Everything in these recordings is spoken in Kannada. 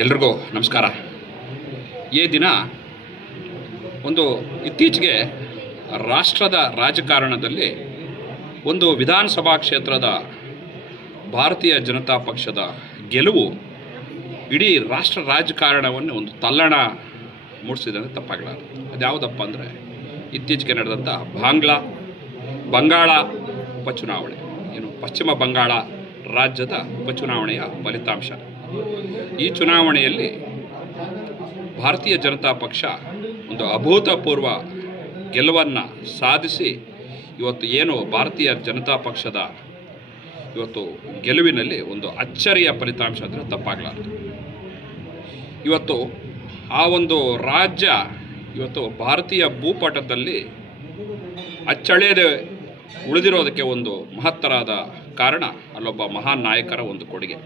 ಎಲ್ರಿಗೂ ನಮಸ್ಕಾರ. ಈ ದಿನ ಒಂದು ಇತ್ತೀಚೆಗೆ ರಾಷ್ಟ್ರದ ರಾಜಕಾರಣದಲ್ಲಿ ಒಂದು ವಿಧಾನಸಭಾ ಕ್ಷೇತ್ರದ ಭಾರತೀಯ ಜನತಾ ಪಕ್ಷದ ಗೆಲುವು ಇಡೀ ರಾಷ್ಟ್ರ ರಾಜಕಾರಣವನ್ನು ಒಂದು ತಲ್ಲಣ ಮೂಡಿಸಿದೆ ಅಂದರೆ ತಪ್ಪಾಗಲಾರದು. ಅದ್ಯಾವುದಪ್ಪ ಅಂದರೆ ಇತ್ತೀಚೆಗೆ ನಡೆದಂಥ ಬಂಗಾಳ ಉಪಚುನಾವಣೆ, ಪಶ್ಚಿಮ ಬಂಗಾಳ ರಾಜ್ಯದ ಉಪಚುನಾವಣೆಯ ಫಲಿತಾಂಶ. ಈ ಚುನಾವಣೆಯಲ್ಲಿ ಭಾರತೀಯ ಜನತಾ ಪಕ್ಷ ಒಂದು ಅಭೂತಪೂರ್ವ ಗೆಲುವನ್ನು ಸಾಧಿಸಿ ಇವತ್ತು ಭಾರತೀಯ ಜನತಾ ಪಕ್ಷದ ಇವತ್ತು ಗೆಲುವಿನಲ್ಲಿ ಒಂದು ಅಚ್ಚರಿಯ ಫಲಿತಾಂಶ ಅಂದರೆ ತಪ್ಪಾಗಲಾರದು. ಇವತ್ತು ಆ ಒಂದು ರಾಜ್ಯ ಇವತ್ತು ಭಾರತೀಯ ಭೂಪಟದಲ್ಲಿ ಅಚ್ಚಳಿಯದೆ ಉಳಿದಿರೋದಕ್ಕೆ ಒಂದು ಮಹತ್ತರಾದ ಕಾರಣ ಅಲ್ಲೊಬ್ಬ ಮಹಾನ್ ನಾಯಕರ ಒಂದು ಕೊಡುಗೆ.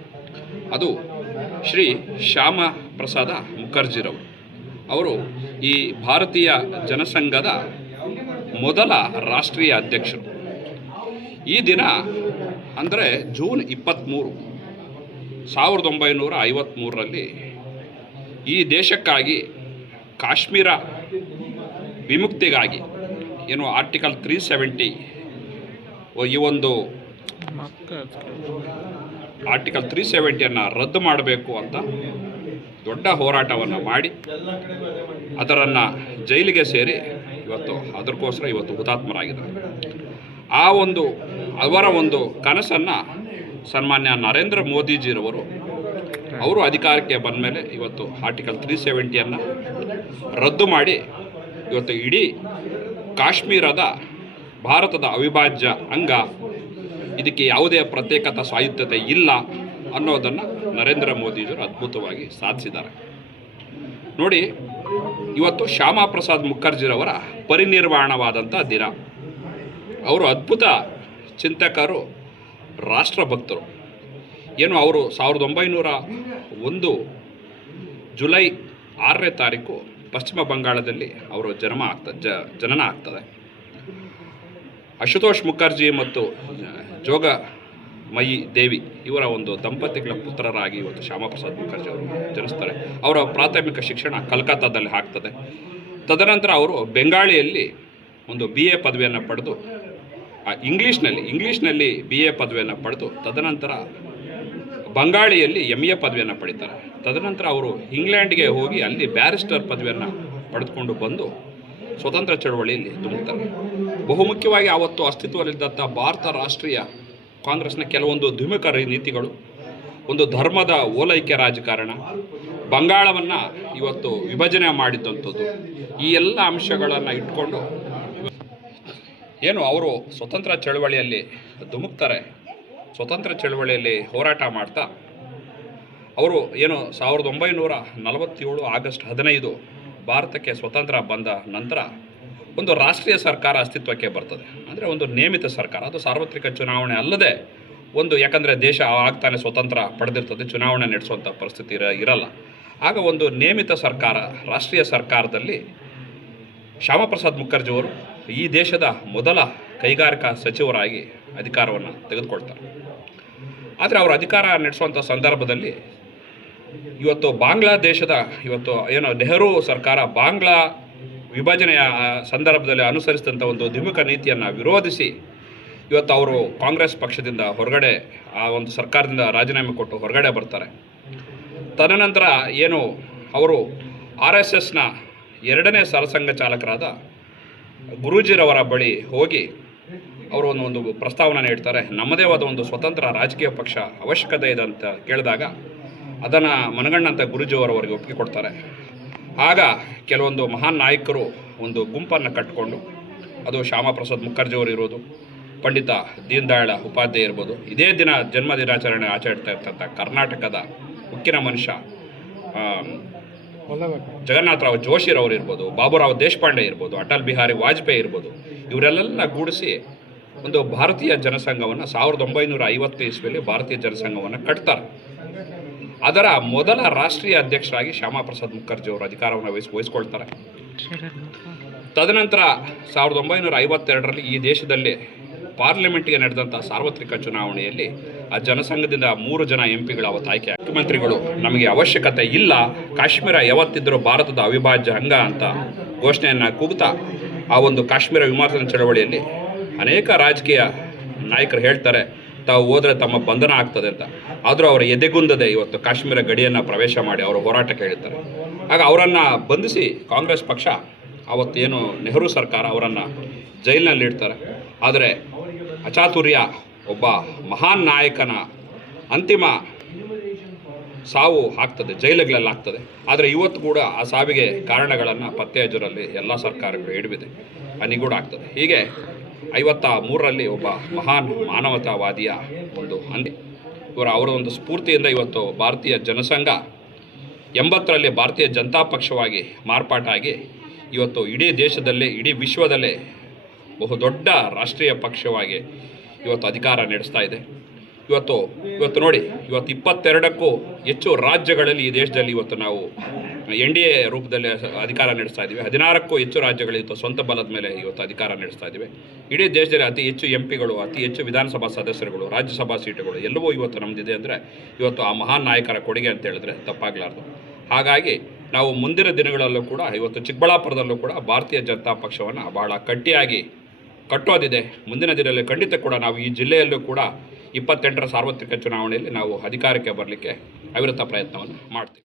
ಅದು ಶ್ರೀ ಶ್ಯಾಮ ಪ್ರಸಾದ ಮುಖರ್ಜಿರವರು. ಅವರು ಈ ಭಾರತೀಯ ಜನಸಂಘದ ಮೊದಲ ರಾಷ್ಟ್ರೀಯ ಅಧ್ಯಕ್ಷರು. ಈ ದಿನ ಅಂದರೆ ಜೂನ್ 23, 1953ರಲ್ಲಿ ಈ ದೇಶಕ್ಕಾಗಿ ಕಾಶ್ಮೀರ ವಿಮುಕ್ತಿಗಾಗಿ ಆರ್ಟಿಕಲ್ 370 ಈ ಒಂದು ಆರ್ಟಿಕಲ್ 370ಯನ್ನು ರದ್ದು ಮಾಡಬೇಕು ಅಂತ ದೊಡ್ಡ ಹೋರಾಟವನ್ನು ಮಾಡಿ ಅದರನ್ನು ಜೈಲಿಗೆ ಸೇರಿ ಅದಕ್ಕೋಸ್ಕರ ಹುತಾತ್ಮರಾಗಿದ್ದಾರೆ. ಅವರ ಒಂದು ಕನಸನ್ನು ಸನ್ಮಾನ್ಯ ನರೇಂದ್ರ ಮೋದಿಜಿರವರು ಅವರು ಅಧಿಕಾರಕ್ಕೆ ಬಂದ ಮೇಲೆ ಆರ್ಟಿಕಲ್ 370ಯನ್ನು ರದ್ದು ಮಾಡಿ ಇಡೀ ಕಾಶ್ಮೀರದ ಭಾರತದ ಅವಿಭಾಜ್ಯ ಅಂಗ, ಇದಕ್ಕೆ ಯಾವುದೇ ಪ್ರತ್ಯೇಕತಾ ಸ್ವಾಯತ್ತತೆ ಇಲ್ಲ ಅನ್ನೋದನ್ನು ನರೇಂದ್ರ ಮೋದಿಜಿಯವರು ಅದ್ಭುತವಾಗಿ ಸಾಧಿಸಿದ್ದಾರೆ. ನೋಡಿ, ಶ್ಯಾಮಾ ಪ್ರಸಾದ್ ಮುಖರ್ಜಿರವರ ಪರಿನಿರ್ವಾಣವಾದಂಥ ದಿನ. ಅವರು ಅದ್ಭುತ ಚಿಂತಕರು, ರಾಷ್ಟ್ರಭಕ್ತರು. ಅವರು 1901 ಜುಲೈ 6ನೇ ತಾರೀಕು ಪಶ್ಚಿಮ ಬಂಗಾಳದಲ್ಲಿ ಅವರು ಜನನ ಆಗ್ತದೆ. ಅಶುತೋಷ್ ಮುಖರ್ಜಿ ಮತ್ತು ಜೋಗಮಯಿ ದೇವಿ ಇವರ ಒಂದು ದಂಪತಿಗಳ ಪುತ್ರರಾಗಿ ಶ್ಯಾಮಪ್ರಸಾದ್ ಮುಖರ್ಜಿ ಅವರು ಜನಿಸ್ತಾರೆ. ಅವರ ಪ್ರಾಥಮಿಕ ಶಿಕ್ಷಣ ಕಲ್ಕತ್ತಾದಲ್ಲಿ ಆಗ್ತದೆ. ತದನಂತರ ಅವರು ಬೆಂಗಾಳಿಯಲ್ಲಿ ಒಂದು BA ಪದವಿಯನ್ನು ಪಡೆದು ಇಂಗ್ಲೀಷ್ನಲ್ಲಿ BA ಪದವಿಯನ್ನು ಪಡೆದು ತದನಂತರ ಬಂಗಾಳಿಯಲ್ಲಿ MA ಪದವಿಯನ್ನು ಪಡೀತಾರೆ. ತದನಂತರ ಅವರು ಇಂಗ್ಲೆಂಡ್ಗೆ ಹೋಗಿ ಅಲ್ಲಿ ಬ್ಯಾರಿಸ್ಟರ್ ಪದವಿಯನ್ನು ಪಡೆದುಕೊಂಡು ಬಂದು ಸ್ವತಂತ್ರ ಚಳವಳಿಯಲ್ಲಿ ಧುಮುಕ್ತಾರೆ. ಬಹುಮುಖ್ಯವಾಗಿ ಆವತ್ತು ಅಸ್ತಿತ್ವದಲ್ಲಿದ್ದಂಥ ಭಾರತ ರಾಷ್ಟ್ರೀಯ ಕಾಂಗ್ರೆಸ್ನ ಕೆಲವೊಂದು ದ್ವಿಮುಖ ನೀತಿಗಳು, ಒಂದು ಧರ್ಮದ ಓಲೈಕ್ಯ ರಾಜಕಾರಣ, ಬಂಗಾಳವನ್ನು ವಿಭಜನೆ ಮಾಡಿದಂಥದ್ದು, ಈ ಎಲ್ಲ ಅಂಶಗಳನ್ನು ಇಟ್ಕೊಂಡು ಅವರು ಸ್ವತಂತ್ರ ಚಳವಳಿಯಲ್ಲಿ ಧುಮುಕ್ತಾರೆ. ಸ್ವತಂತ್ರ ಚಳವಳಿಯಲ್ಲಿ ಹೋರಾಟ ಮಾಡ್ತಾ ಅವರು 1947 ಆಗಸ್ಟ್ 15 ಭಾರತಕ್ಕೆ ಸ್ವತಂತ್ರ ಬಂದ ನಂತರ ಒಂದು ರಾಷ್ಟ್ರೀಯ ಸರ್ಕಾರ ಅಸ್ತಿತ್ವಕ್ಕೆ ಬರ್ತದೆ. ಅಂದರೆ ಒಂದು ನೇಮಿತ ಸರ್ಕಾರ, ಅದು ಸಾರ್ವತ್ರಿಕ ಚುನಾವಣೆ ಅಲ್ಲದೆ ಯಾಕಂದರೆ ದೇಶ ಆಗ್ತಾನೆ ಸ್ವತಂತ್ರ ಪಡೆದಿರ್ತದೆ, ಚುನಾವಣೆ ನಡೆಸುವಂಥ ಪರಿಸ್ಥಿತಿ ಇರಲ್ಲ. ಆಗ ಒಂದು ನೇಮಿತ ಸರ್ಕಾರ, ರಾಷ್ಟ್ರೀಯ ಸರ್ಕಾರದಲ್ಲಿ ಶ್ಯಾಮಪ್ರಸಾದ್ ಮುಖರ್ಜಿಯವರು ಈ ದೇಶದ ಮೊದಲ ಕೈಗಾರಿಕಾ ಸಚಿವರಾಗಿ ಅಧಿಕಾರವನ್ನು ತೆಗೆದುಕೊಳ್ತಾರೆ. ಆದರೆ ಅವರು ಅಧಿಕಾರ ನಡೆಸುವಂಥ ಸಂದರ್ಭದಲ್ಲಿ ಬಾಂಗ್ಲಾದೇಶದ ನೆಹರು ಸರ್ಕಾರ ಬಾಂಗ್ಲಾ ವಿಭಜನೆಯ ಸಂದರ್ಭದಲ್ಲಿ ಅನುಸರಿಸಿದಂಥ ಒಂದು ದ್ವಿಮುಖ ನೀತಿಯನ್ನು ವಿರೋಧಿಸಿ ಅವರು ಕಾಂಗ್ರೆಸ್ ಪಕ್ಷದಿಂದ ಹೊರಗಡೆ, ಆ ಒಂದು ಸರ್ಕಾರದಿಂದ ರಾಜೀನಾಮೆ ಕೊಟ್ಟು ಹೊರಗಡೆ ಬರ್ತಾರೆ. ತದನಂತರ ಅವರು RSSನ 2ನೇ ಸರಸಂಘ ಚಾಲಕರಾದ ಗುರೂಜಿರವರ ಬಳಿ ಹೋಗಿ ಅವರು ಒಂದು ಪ್ರಸ್ತಾವನೆ ನೀಡ್ತಾರೆ. ನಮ್ಮದೇ ಆದ ಒಂದು ಸ್ವತಂತ್ರ ರಾಜಕೀಯ ಪಕ್ಷ ಅವಶ್ಯಕತೆ ಇದೆ ಅಂತ ಕೇಳಿದಾಗ ಅದನ್ನು ಮನಗಂಡಂಥ ಗುರೂಜಿಯವರವರಿಗೆ ಒಪ್ಪಿಗೆ ಕೊಡ್ತಾರೆ. ಆಗ ಕೆಲವೊಂದು ಮಹಾನ್ ನಾಯಕರು ಒಂದು ಗುಂಪನ್ನು ಕಟ್ಟಿಕೊಂಡು, ಅದು ಶ್ಯಾಮಪ್ರಸಾದ್ ಮುಖರ್ಜಿಯವರು ಇರೋದು, ಪಂಡಿತ ದೀನ್ ದಯಾಳ್ ಉಪಾಧ್ಯಾಯ ಇರ್ಬೋದು, ಇದೇ ದಿನ ಜನ್ಮ ದಿನಾಚರಣೆ ಆಚರಿಸ್ತಾ ಇರ್ತಂಥ ಕರ್ನಾಟಕದ ಉಕ್ಕಿನ ಮನುಷ್ಯ ಜಗನ್ನಾಥರಾವ್ ಜೋಶಿರವರು ಇರ್ಬೋದು, ಬಾಬುರಾವ್ ದೇಶಪಾಂಡೆ ಇರ್ಬೋದು, ಅಟಲ್ ಬಿಹಾರಿ ವಾಜಪೇಯಿ ಇರ್ಬೋದು, ಇವರೆಲ್ಲ ಗೂಡಿಸಿ ಒಂದು ಭಾರತೀಯ ಜನಸಂಘವನ್ನು 1950 ಇಸ್ವಿಯಲ್ಲಿ ಭಾರತೀಯ ಜನಸಂಘವನ್ನು ಕಟ್ತಾರೆ. ಅದರ ಮೊದಲ ರಾಷ್ಟ್ರೀಯ ಅಧ್ಯಕ್ಷರಾಗಿ ಶ್ಯಾಮಪ್ರಸಾದ್ ಮುಖರ್ಜಿ ಅವರು ಅಧಿಕಾರವನ್ನು ವಹಿಸ್ಕೊಳ್ತಾರೆ. ತದನಂತರ 1952ರಲ್ಲಿ ಈ ದೇಶದಲ್ಲಿ ಪಾರ್ಲಿಮೆಂಟ್ಗೆ ನಡೆದಂಥ ಸಾರ್ವತ್ರಿಕ ಚುನಾವಣೆಯಲ್ಲಿ ಆ ಜನಸಂಘದಿಂದ 3 ಜನ MP ಗಳು ಅವತ್ತು ಆಯ್ಕೆ. ಮುಖ್ಯಮಂತ್ರಿಗಳು ನಮಗೆ ಅವಶ್ಯಕತೆ ಇಲ್ಲ, ಕಾಶ್ಮೀರ ಯಾವತ್ತಿದ್ದರೂ ಭಾರತದ ಅವಿಭಾಜ್ಯ ಅಂಗ ಅಂತ ಘೋಷಣೆಯನ್ನು ಕೂಗುತ್ತಾ ಆ ಒಂದು ಕಾಶ್ಮೀರ ವಿಮೋಚನಾ ಚಳವಳಿಯಲ್ಲಿ ಅನೇಕ ರಾಜಕೀಯ ನಾಯಕರು ಹೇಳ್ತಾರೆ ತಾವು ಹೋದರೆ ತಮ್ಮ ಬಂಧನ ಆಗ್ತದೆ ಅಂತ. ಆದರೂ ಅವರ ಎದೆಗುಂದದೆ ಇವತ್ತು ಕಾಶ್ಮೀರ ಗಡಿಯನ್ನು ಪ್ರವೇಶ ಮಾಡಿ ಅವರು ಹೋರಾಟಕ್ಕೆ ಹೇಳ್ತಾರೆ. ಆಗ ಅವರನ್ನು ಬಂಧಿಸಿ ಕಾಂಗ್ರೆಸ್ ಪಕ್ಷ ಅವತ್ತೇನು ನೆಹರು ಸರ್ಕಾರ ಅವರನ್ನು ಜೈಲಿನಲ್ಲಿ ಇಡ್ತಾರೆ. ಆದರೆ ಅಚಾತುರ್ಯ ಒಬ್ಬ ಮಹಾನ್ ನಾಯಕನ ಅಂತಿಮ ಸಾವು ಆಗ್ತದೆ, ಜೈಲುಗಳಲ್ಲಿ ಆಗ್ತದೆ. ಆದರೆ ಇವತ್ತು ಕೂಡ ಆ ಸಾವಿಗೆ ಕಾರಣಗಳನ್ನು ಪತ್ತೆ ಹಚ್ಚುವಲ್ಲಿ ಎಲ್ಲ ಸರ್ಕಾರಗಳು ಹಿಡಿದಿದೆ, ನಿಗೂಢ ಆಗ್ತದೆ. ಹೀಗೆ 53ರಲ್ಲಿ ಒಬ್ಬ ಮಹಾನ್ ಮಾನವತಾವಾದಿಯ ಒಂದು ಅವರ ಒಂದು ಸ್ಫೂರ್ತಿಯಿಂದ ಇವತ್ತು ಭಾರತೀಯ ಜನಸಂಘ 80ರಲ್ಲಿ ಭಾರತೀಯ ಜನತಾ ಪಕ್ಷವಾಗಿ ಮಾರ್ಪಾಟಾಗಿ ಇವತ್ತು ಇಡೀ ದೇಶದಲ್ಲಿ, ಇಡೀ ವಿಶ್ವದಲ್ಲೇ ಬಹುದೊಡ್ಡ ರಾಷ್ಟ್ರೀಯ ಪಕ್ಷವಾಗಿ ಇವತ್ತು ಅಧಿಕಾರ ನಡೆಸ್ತಾ ಇದೆ. ಇವತ್ತು ನೋಡಿ, ಇವತ್ತು 22ಕ್ಕೂ ಹೆಚ್ಚು ರಾಜ್ಯಗಳಲ್ಲಿ ಈ ದೇಶದಲ್ಲಿ ಇವತ್ತು ನಾವು NDA ರೂಪದಲ್ಲಿ ಅಧಿಕಾರ ನಡೆಸ್ತಾ ಇದ್ದೀವಿ. 16ಕ್ಕೂ ಹೆಚ್ಚು ರಾಜ್ಯಗಳು ಇವತ್ತು ಸ್ವಂತ ಬಲದ ಮೇಲೆ ಇವತ್ತು ಅಧಿಕಾರ ನಡೆಸ್ತಾ ಇದ್ದೀವಿ. ಇಡೀ ದೇಶದಲ್ಲಿ ಅತಿ ಹೆಚ್ಚು MP ಗಳು, ಅತಿ ಹೆಚ್ಚು ವಿಧಾನಸಭಾ ಸದಸ್ಯರುಗಳು, ರಾಜ್ಯಸಭಾ ಸೀಟುಗಳು ಎಲ್ಲವೂ ಇವತ್ತು ನಮ್ಮದಿದೆ ಅಂದರೆ ಇವತ್ತು ಆ ಮಹಾನ್ ನಾಯಕರ ಕೊಡುಗೆ ಅಂತ ಹೇಳಿದ್ರೆ ತಪ್ಪಾಗಲಾರ್ದು. ಹಾಗಾಗಿ ನಾವು ಮುಂದಿನ ದಿನಗಳಲ್ಲೂ ಕೂಡ ಇವತ್ತು ಚಿಕ್ಕಬಳ್ಳಾಪುರದಲ್ಲೂ ಕೂಡ ಭಾರತೀಯ ಜನತಾ ಪಕ್ಷವನ್ನು ಬಹಳ ಗಟ್ಟಿಯಾಗಿ ಕಟ್ಟೋದಿದೆ. ಮುಂದಿನ ದಿನದಲ್ಲಿ ಖಂಡಿತ ಕೂಡ ನಾವು ಈ ಜಿಲ್ಲೆಯಲ್ಲೂ ಕೂಡ 28ರ ಸಾರ್ವತ್ರಿಕ ಚುನಾವಣೆಯಲ್ಲಿ ನಾವು ಅಧಿಕಾರಕ್ಕೆ ಬರಲಿಕ್ಕೆ ಅವಿರತ ಪ್ರಯತ್ನವನ್ನು ಮಾಡ್ತೀವಿ.